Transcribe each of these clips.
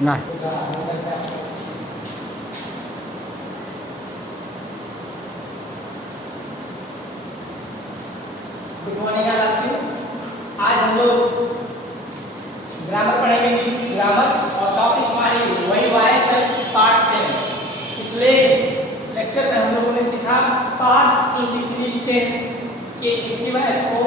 नहीं। Good morning all of you. आज हम लोग ग्रामर पढ़ेंगे, इंग्लिश ग्रामर, और टॉपिक हमारे वही वायस पार्ट 7। पिछले लेक्चर में हम लोगों ने सीखा पास्ट इंडेफिनिट टेंस के एक्टिव वॉइस को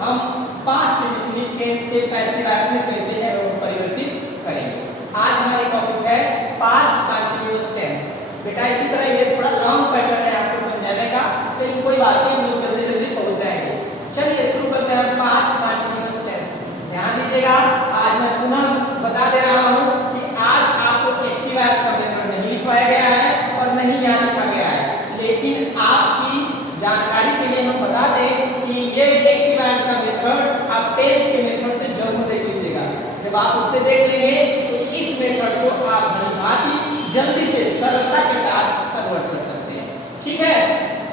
हम पास्ट इंडेफिनिट टेंस के पैसिव वॉइस में कैसे परिवर्तित करेंगे। आज हमारी टॉपिक है पास्ट कंटीन्यूअस टेंस। बेटा इसी तरह ये थोड़ा लॉन्ग पैटर्न है आपको समझाने का, लेकिन कोई बात नहीं, हम लोग जल्दी जल्दी पहुंच जाएंगे। चलिए शुरू करते हैं पास्ट कंटीन्यूअस टेंस। ध्यान दीजिएगा, आज मैं पुनः बता दे रहा हूं कि आज आपको एक्टिव वॉइस का मेथड नहीं लिखवाया गया है और नहीं यहाँ लिखा गया है, लेकिन आपकी जानकारी के लिए हम बता दें कि ये एक्टिव वॉइस का मेथड आप टेंस के मेथड से जरूर देख लीजिएगा। जब आप उससे देख लेंगे तो इस मेथड को आप जल्दी से सरलता के साथ कन्वर्ट कर सकते हैं। ठीक है,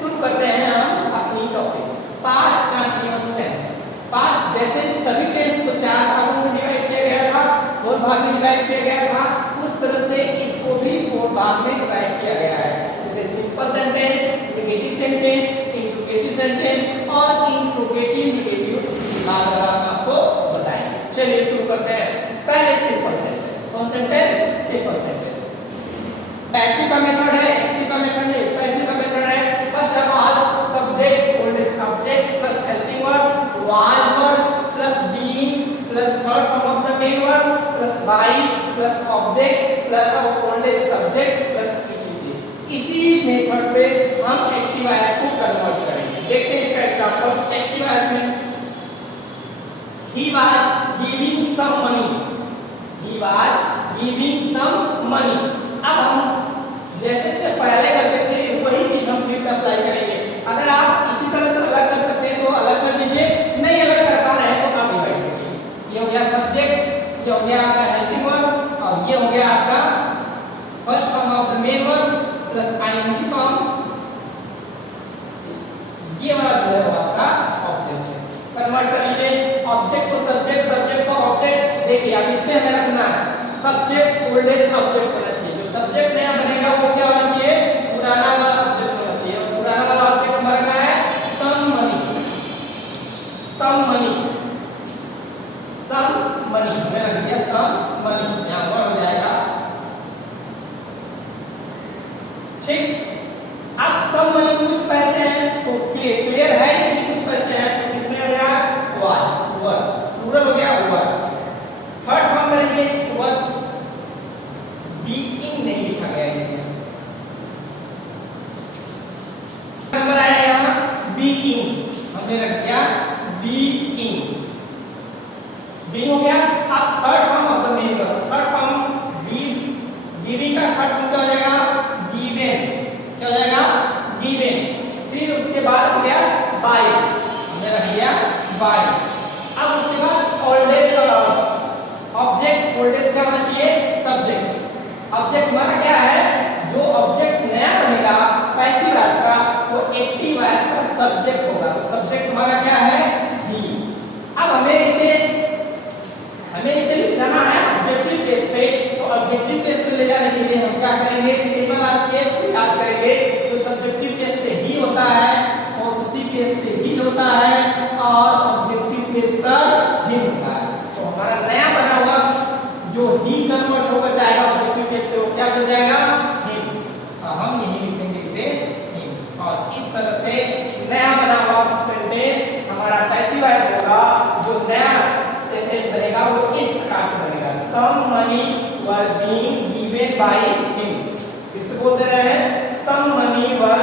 शुरू करते हैं हम अपनी topic past continuous tense. Past जैसे सभी टेंस को 4 भागों में डिवाइड किया गया था, 4 भाग में डिवाइड किया गया था, उस तरह से इसको भी 4 भाग में डिवाइड किया गया है। जैसे simple sentence, negative sentence, interrogative sentence और इंट्रोगेटिव नेगेटिव भाग आपको बताएंगे। चलिए शुरू करते हैं। पहले सिंपल सेंटेंस। कौन सेंटेंस? Simple sentence. पैसिव का मेथड है, एक्टिव का मेथड नहीं, पैसिव का मेथड है। First of all subject oldest object plus helping verb was verb plus being plus third form of the main verb plus by plus object plus oldest subject plus etc. इसी method पे हम active voice को convert करेंगे। देखते हैं इसका example. Active voice में he was giving some money, he was giving some money। अब हम जैसे कि पहले करते थे वही चीज हम फिर से अप्लाई करेंगे। अगर आप इसी तरह से अलग कर सकते हैं तो अलग कर दीजिए, नहीं अलग कर पा रहे हैं तो आप डिवाइड करिए। ये हो गया सब्जेक्ट, ये हो गया आपका हेल्पिंग वर्ब और ये हो गया आपका first form of the main verb plus ING form. ये वाला जो है वो आपका ऑब्जेक्ट है। कन्वर्ट कर लीजिए ऑब्जेक्ट को सब्जेक्ट, सब्जेक्ट को ऑब्जेक्ट। देखिए अब इसमें हमें रखना है सब्जेक्ट ओल्डेस्ट ऑब्जेक्ट होना चाहिए। जो सब्जेक्ट नया बनेगा वो क्या होना चाहिए? पुराना वाला ऑब्जेक्ट होना चाहिए। और पुराना वाला ऑब्जेक्ट हमारा क्या है? Some money. Some money, some money हमने रख दिया सम मनी, यहां पर हो जाएगा। ठीक, अब सम मनी कुछ पैसे हैं तो क्लियर है कि कुछ पैसे हैं तो किसमें आ गया? वाज वर्ब, पूरा हो गया वर्ब। थर्ड फॉर्म करेंगे वर्ब, बीइंग नहीं लिखा गया इसमें, नंबर आया यहाँ बीइंग, हमने रख दिया बीइंग। बीइंग हो गया। अब third form of the main verb, third form giving का थर्ड फॉर्म क्या हो जाएगा? गिवन। क्या हो जाएगा? गिवन। फिर उसके बाद हो गया बाय, हमने रख दिया बाय। अब उसके बाद ओल्डेस्ट ऑब्जेक्ट, ओल्डेस्ट क्या होना चाहिए? सब्जेक्ट। ऑब्जेक्ट हमारा क्या है? जो ऑब्जेक्ट नया बनेगा पैसिव वॉइस का वो एक्टिव वॉइस का सब्जेक्ट होगा। तो सब्जेक्ट हमारा क्या है? ही। अब हमें इसे ले जाना है ऑब्जेक्टिव केस पे। तो ऑब्जेक्टिव केस पे ले जाने के लिए हम क्या करेंगे? टेबल ऑफ केस को याद करेंगे। तो सब्जेक्टिव केस पे ही होता है, पॉसेसिव केस पे ही होता है और ऑब्जेक्टिव केस पर ही होता है। तो हमारा नया बना हुआ जो ही कन्वर्ट होकर जाएगा ऑब्जेक्टिव केस पे वो क्या बन जाएगा? हिम। हम यही लिखेंगे इसे हिम। और इस तरह से नया बना हुआ सेंटेंस हमारा पैसिव वॉइस होगा। जो नया सेंटेंस बनेगा वो इस प्रकार से बनेगा, some money were being given by him. फिर से बोल दे रहे हैं, some money were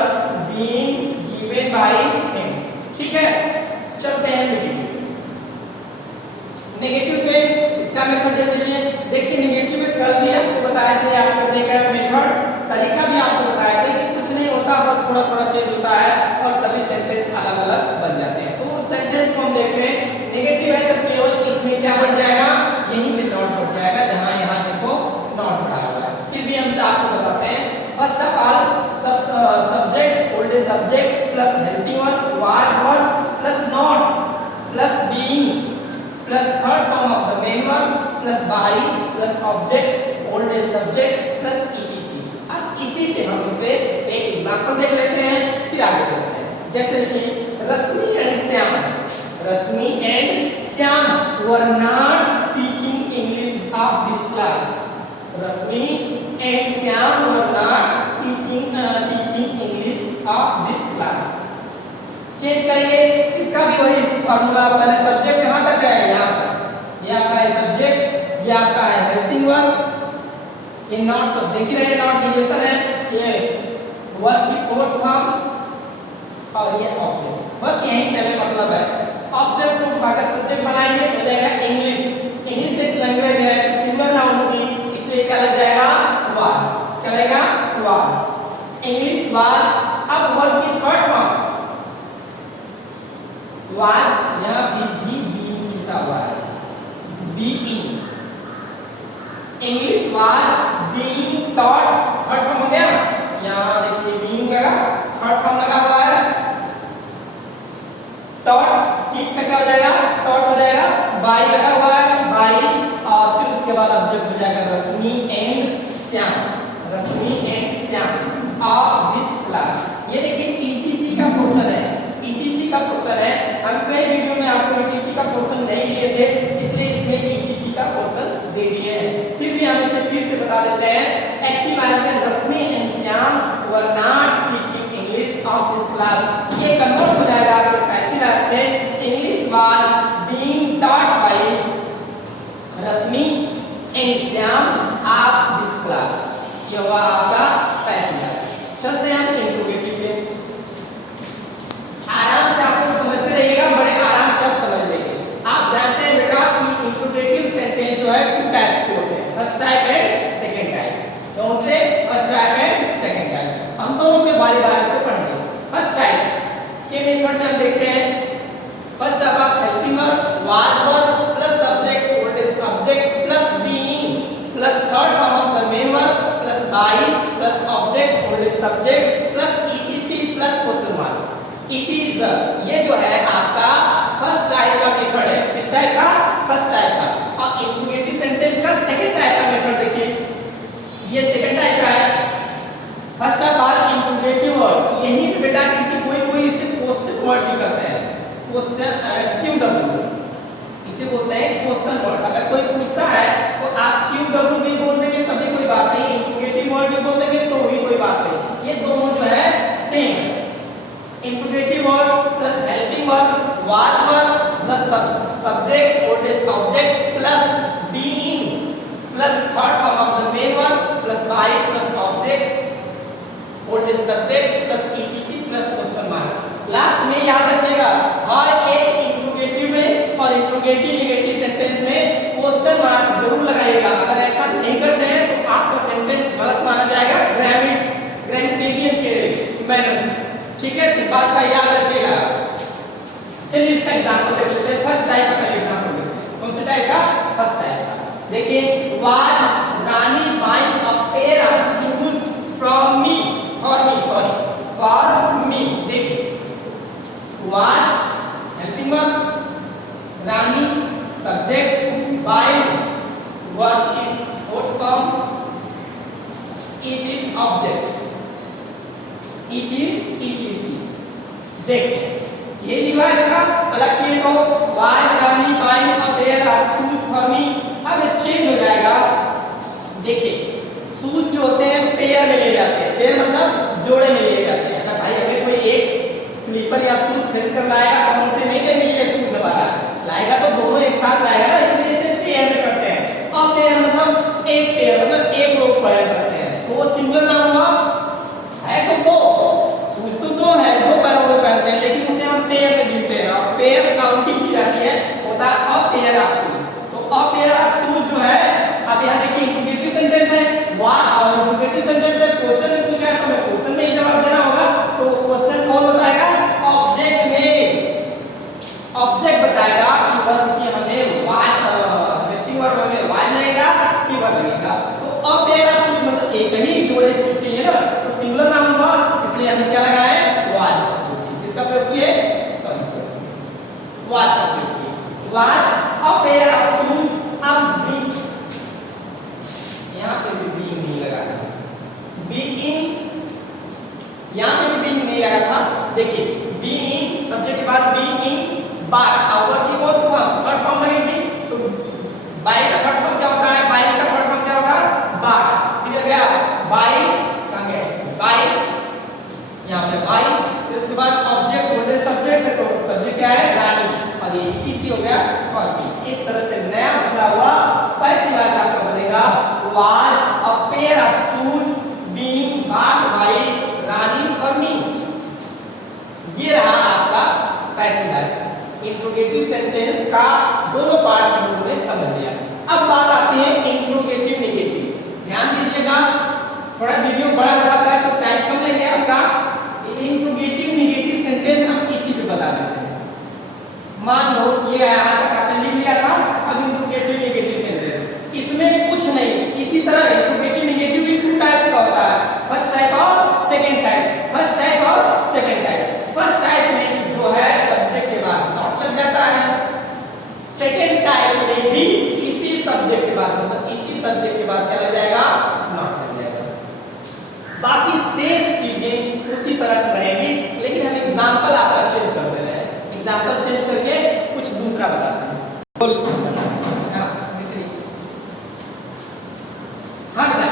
being given by him. ठीक है, चलते हैं नेगेटिव। नेगेटिव पे इसका मेथड देख लीजिए। देखिए नेगेटिव में कल भी आपको बताया था याद करने का मेथड, तरीका भी आपको बताया था कि कुछ नहीं होता, बस थोड़ा थोड़ा चेंज होता है और सभी सेंटेंस अलग अलग बन जाते हैं। तो उस सेंटेंस को हम देखते हैं। नेगेटिव है तो केवल इसमें क्या बढ़ जाएगा? यहीं पे नॉट बढ़ जाएगा, जहां यहां देखो नॉट बढ़ा हुआ है। फिर भी हम आपको बताते हैं। First of all subject oldest subject plus helping verb was verb plus not plus being plus third form of the main verb plus by plus object old is subject plus etc. अब इसी पे हम इसे एक example देख लेते हैं, फिर आगे चलते हैं। जैसे कि Rashmi and Shyam, Rashmi and Shyam were not teaching English of this class. Rashmi and Shyam were not teaching English of this class. Change करेंगे, इसका भी वही फॉर्मूला, पहले सब्जेक्ट कहां तक है, यहां तक। ये आपका है सब्जेक्ट, ये आपका है हेल्पिंग वर्ब, ये नॉट तो देख ही रहे, नॉट निगेशन है, ये वर्ब की फोर्थ फॉर्म और ये ऑब्जेक्ट। बस यही से हमें मतलब है। ऑब्जेक्ट को उठाकर सब्जेक्ट बनाएंगे, हो जाएगा इंग्लिश। इंग्लिश एक लैंग्वेज है, तो सिंगुलर नाउन होगी, इसलिए क्या लग जाएगा, वाज। क्या लगेगा, वाज। English was. अब वर्ब की थर्ड फॉर्म वाज, यहां भी बीइंग छूटा हुआ है, being. English was being taught, third form हो गया। यहां देखिए बीइंग लगा, थर्ड फॉर्म लगा हुआ है टॉट। टीच का क्या हो जाएगा, टॉट हो जाएगा। बाय लगा हुआ है, बाय, और फिर उसके बाद ऑब्जेक्ट हो जाएगा Rashmi and Shyam, Rashmi and Shyam of this class. ये देखिए ईटीसी का पोर्शन है, ईटीसी का पोर्शन है। हम कई वीडियो में आपको ईटीसी का पोर्शन नहीं दिए थे, इसलिए इसमें ईटीसी का पोर्शन दे दिए हैं। फिर भी हम इसे फिर से बता देते हैं। एक्टिव आर्टिकल में Rashmi and Shyam were not teaching English of this class, ये कन्वर्ट हो जाएगा पैसिव वॉइस में। English was being taught by Rashmi and Shyam of this class, ये हुआ आपका पैसिव वॉइस। चलते हैं हम इंट्रोगेटिव पे। आराम से आप लोग समझते रहिएगा, बड़े आराम से आप समझ लेंगे। आप जानते हैं बेटा कि इंट्रोगेटिव सेंटेंस जो है टू टाइप्स के होते हैं, first type and second type. कौन से, first type and second type. हम दोनों के बारी-बारी से पढ़ेंगे। फर्स्ट टाइप के मेथड में हम देखते हैं, फर्स्ट आपका helping verb was verb plus subject old is object plus being plus third form of the main verb plus by plus object old is subject plus etc plus question mark. It is the, ये जो है आपका first type का method है। किस type का, first type का। और इंट्रोगेटिव सेंटेंस का सेकंड टाइप का मेथड देखिए, ये सेकंड टाइप का है। First of all interrogative word, यही बेटा किसी कोई इसे क्वेश्चन वर्ड भी कहते हैं, क्वेश्चन क्यूडब्ल्यू, इसे बोलते हैं क्वेश्चन वर्ड। अगर कोई पूछता है तो आप क्यूडब्ल्यू भी बोल देंगे तभी कोई बात नहीं, इंट्रोगेटिव वर्ड भी बोल देंगे तो भी कोई बात नहीं, ये दोनों जो है सेम है। Interrogative word plus helping verb was verb plus subject old is object plus being plus third form of the main verb plus by plus object old is subject plus etc plus question mark. Last में याद रखिएगा, हर एक interrogative में और interrogative negative sentence में question mark जरूर लगाइएगा। अगर ऐसा नहीं करते हैं तो आपका सेंटेंस गलत माना जाएगा ग्रामेटिकल के मैनर से, ठीक है, इस बात का याद रखिएगा। चलिए इसका एग्जांपल देख लेते हैं। फर्स्ट टाइप का एग्जांपल देखते हैं। कौन से टाइप का, फर्स्ट टाइप का। देखिए was Rani buying a pair of shoes from me, for me. देखिए was helping verb, Rani subject, buying verb की fourth form, it is object, it is etc. देखो ये निकला इसका अलग किए तो was Rani buying a pair of shoes for me. अब चेंज हो जाएगा। देखिए शूज जो होते हैं पेयर में लिए जाते हैं, पेयर मतलब जोड़े में लिए जाते हैं। अगर भाई अगर कोई एक स्लीपर या शूज खरीद कर लाएगा तो हमसे नहीं कहेंगे ये शूज हमारा, लाएगा तो दोनों एक साथ लाएगा ना, इसलिए इसे पेयर में करते हैं। और पेयर मतलब एक पेयर मतलब एक लोग पहन सकते हैं, तो वो सिंगल ना हुआ है तो दो शूज तो दो है, दो पैरों में पहनते हैं, लेकिन उसे हम पेयर में गिनते हैं और पेयर काउंटिंग की जाती है, होता है अ पेयर ऑफ शूज। तो अ पेयर ऑफ शूज जो है, अब यहाँ देखिए इंट्रोगेटिव सेंटेंस है, इंट्रोगेटिव सेंटेंस है, क्वेश्चन में पूछा है तो मैं क्वेश्चन में ही जवाब देना होगा। तो क्वेश्चन कौन बताएगा, ऑब्जेक्ट में, ऑब्जेक्ट बताएगा कि वर्ब की हमें वाज हेल्पिंग वर्ब हमें वाज लगेगा कि वर्ब लगेगा। तो अ पेयर ऑफ शूज मतलब एक ही जोड़े शूज चाहिए ना, तो सिंगुलर नाउन हुआ, इसलिए हमने क्या लगाया है, वाज। इसका प्रयोग किए, सॉरी वाज का प्रयोग किए। Was a pair of shoes, अब यहाँ पे यहाँ पे भी बीइंग नहीं लगा था। देखिए बीइंग सब्जेक्ट के बाद बीइंग बाय और वर्ब की कौन सी फॉर्म थर्ड फॉर्म लगेगी। तो बाय का थर्ड फॉर्म क्या होता है, बाय का थर्ड फॉर्म क्या होगा बाय। ठीक है बाय कहां गया इसमें बाय यहाँ पे बाय। फिर उसके बाद ऑब्जेक्ट बोलते सब्जेक्ट से, तो सब्जेक्ट क्या है रानी और ये किसी हो गया फॉर्म। इस तरह से नया बदला हुआ पैसिव वॉइस आपका बनेगा was a pair of shoes being bought by रानी और मी। ये रहा आपका पैसिव वॉइस। इंट्रोगेटिव सेंटेंस का दोनों पार्ट हम लोगों ने समझ लिया। अब बात आती है इंट्रोगेटिव नेगेटिव। ध्यान दीजिएगा, थोड़ा वीडियो बड़ा हो जाता है तो टाइम कम लेंगे आपका। इंट्रोगेटिव नेगेटिव सेंटेंस हम इसी पे बता देते हैं। मान लो ये यहाँ तक आपने लिख लिया था। अब इंट्रोगेटिव नेगेटिव सेंटेंस इसमें कुछ नहीं, इसी तरह इंट्रोगेटिव नेगेटिव भी टू टाइप्स का होता है, फर्स्ट टाइप और सेकंड टाइप। फर्स्ट टाइप और सेकंड टाइप। फर्स्ट टाइप में जो है सब्जेक्ट के बाद नॉट लग जाता है। सेकंड टाइप में भी इसी सब्जेक्ट के बाद मतलब इसी सब्जेक्ट के बाद क्या लग जाएगा नॉट लग जाएगा। बाकी शेष चीजें उसी तरह रहेंगी, लेकिन हम एग्जांपल आपका चेंज कर दे रहे हैं। एग्जांपल चेंज करके कुछ दूसरा बताते हैं। हाँ बेटा,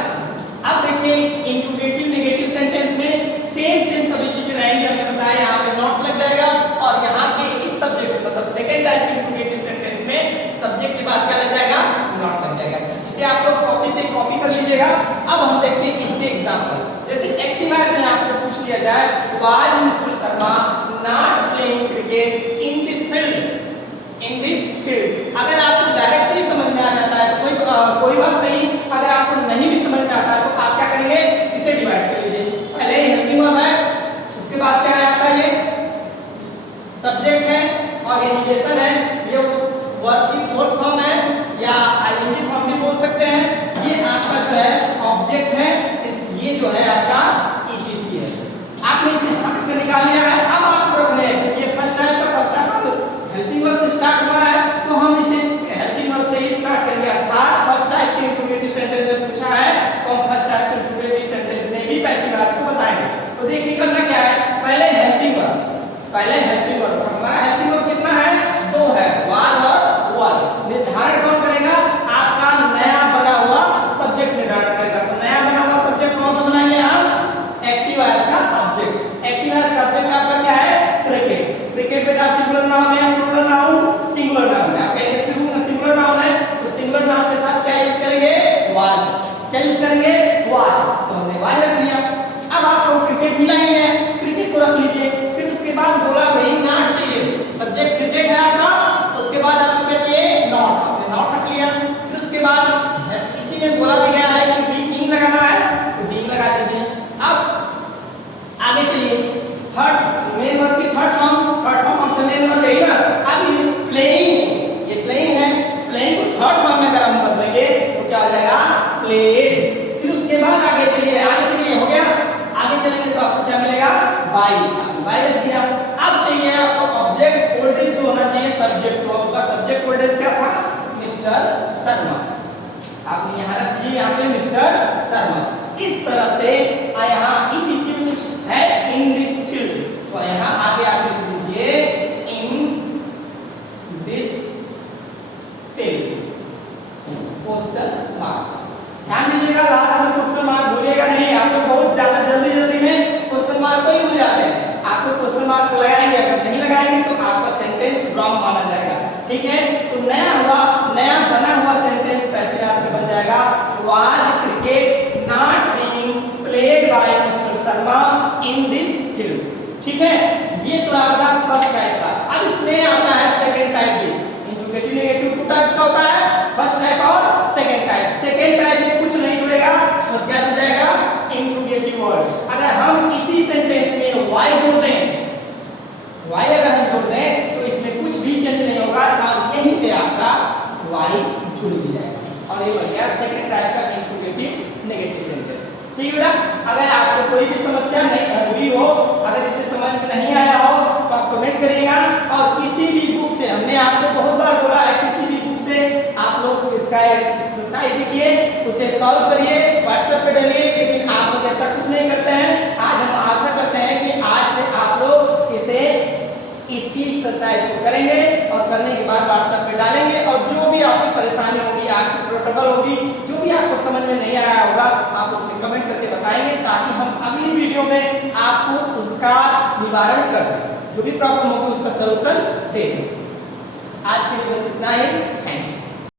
अब देखिए इंट्रोगेटिव नेगेटिव सेंटेंस में सेम सभी चीजें रहेंगी। हमने बताया यहाँ पे नॉट लग जाएगा और यहाँ के इस सब्जेक्ट मतलब सेकंड टाइप के इंट्रोगेटिव सेंटेंस में सब्जेक्ट के बाद क्या लग जाएगा नॉट लग जाएगा। इसे आप लोग कॉपी पे कॉपी कर लीजिएगा। अब हम देखते हैं इसके एग्जांपल। जैसे एक्टिव वॉइस में आपको पूछ लिया जाए why mister Sharma not playing cricket in this field. अगर आपको डायरेक्टली समझ में आ जाता है तो कोई बात नहीं। अगर आपको नहीं भी समझ में आता है तो आप क्या करेंगे इसे डिवाइड कर लीजिए। पहले हेल्पिंग वर्ब है, उसके बाद क्या है आपका ये सब्जेक्ट है और ये निगेशन है। ये वर्ब की फोर्थ फॉर्म है या आईएनजी फॉर्म भी बोल सकते हैं। ये आपका जो है ऑब्जेक्ट है, ये जो है आपका ईटीसी है। आपने इसे छाट कर निकाल लिया है। अब आपको रखने ये फर्स्ट टाइप का फर्स्ट टाइप हेल्पिंग वर्ब से स्टार्ट हुआ है तो हम इसे हेल्पिंग वर्ब से ही स्टार्ट करेंगे। अर्थात फर्स्ट टाइप के इंट्रोगेटिव सेंटेंस में पूछा है तो हम फर्स्ट टाइप के इंट्रोगेटिव सेंटेंस में भी पैसिव वॉइस को बताएंगे। तो देखिए करना क्या है, पहले हेल्पिंग वर्ब हमारा हेल्पिंग वर्ब कितना है दो है वाज और वाज। निर्धारण कौन करेगा आपका नया बना हुआ सब्जेक्ट निर्धारण करेगा। तो नया बना हुआ सब्जेक्ट कौन सा बनाएंगे हम एक्टिव वॉइस का ऑब्जेक्ट। एक्टिव वॉइस का ऑब्जेक्ट आपका क्या है क्रिकेट। क्रिकेट बेटा सिंगुलर नाउन है प्लूरल नाउन सिंगुलर नाउन है। आप कहेंगे सिंगुलर नाउन है तो सिंगुलर नाउन के साथ क्या यूज करेंगे वाज। क्या यूज करेंगे वाज। तो हमने वाज रख लिया। अब आपको क्रिकेट मिला ही है, क्रिकेट को रख लीजिए। फिर उसके बाद बोला भाई नॉट चाहिए, सब्जेक्ट क्रिकेट है आपका, उसके बाद आपको क्या चाहिए नॉट। आपने नॉट रख लिया। फिर उसके बाद इसी में बोला भी गया है कि बीइंग लगाना है तो बीइंग लगा दीजिए। अब आगे चलिए थर्ड मेन वर्ब की third form of the main verb है ना। अब ये प्लेइंग, ये प्लेइंग है, प्लेइंग को थर्ड फॉर्म में अगर हम बदलेंगे तो क्या हो जाएगा प्लेड। फिर उसके बाद आगे चलिए हो गया। आगे चलेंगे तो आपको क्या मिलेगा बाय रख दिया। अब चाहिए आपको ऑब्जेक्ट होल्डेज जो होना चाहिए सब्जेक्ट को। आपका सब्जेक्ट होल्डेज क्या था मिस्टर शर्मा। आपने यहाँ रख दिए यहाँ पे मिस्टर शर्मा। इस तरह से यहाँ ईटीसी कुछ है इन दिस फील्ड तो यहाँ आगे आप लिख दीजिए in this field question mark. ध्यान दीजिएगा लास्ट में क्वेश्चन मार्क भूलिएगा नहीं। आप लोग बहुत ज्यादा जल्दी में क्वेश्चन मार्क को ही भूल जाते हैं। आपको क्वेश्चन मार्क लगाएंगे, अगर नहीं लगाएंगे तो आपका सेंटेंस रॉन्ग माना जाएगा। ठीक है, तो नया बना हुआ सेंटेंस पैसिव वॉइस में बन जाएगा was cricket not being played by mister Sharma in this field. ठीक है, ये तो आपका फर्स्ट टाइप का। अब इसमें आता है सेकंड टाइप भी। इंट्रोगेटिव नेगेटिव टू टाइप्स का होता है, फर्स्ट टाइप और सेकंड टाइप। सेकंड टाइप में कुछ नहीं जुड़ेगा, बस क्या जुड़ जाएगा इंट्रोगेटिव वर्ड। अगर हम इसी सेंटेंस में वाई जोड़ दें, वाई अगर हम जोड़ दें तो इसमें कुछ भी चेंज नहीं होगा और यहीं पे आपका वाई जुड़ भी जाएगा और ये बन गया सेकंड टाइप का इंट्रोगेटिव नेगेटिव सेंटेंस। ठीक है बेटा, अगर आपको कोई भी समस्या नहीं हुई हो, अगर इसे समझ में नहीं आया हो तो आप कमेंट करिएगा। और किसी भी बुक से, हमने आपको बहुत बार बोला है, किसी भी बुक से आप लोग इसका एक्सरसाइज देखिए, उसे सॉल्व करिए, व्हाट्सएप पे डालिए। लेकिन आप लोग ऐसा कुछ नहीं करते हैं। आज हम आशा करते हैं इसकी एक्सरसाइज को करेंगे और करने के बाद व्हाट्सएप पे डालेंगे और जो भी आपकी परेशानी होगी, आपकी प्रोटोकॉल होगी, जो भी आपको समझ में नहीं आया होगा आप उसमें कमेंट करके बताएंगे ताकि हम अगली वीडियो में आपको उसका निवारण कर दें, जो भी प्रॉब्लम होगी उसका सलूशन दे दें। आज के लिए बस इतना ही। थैंक्स।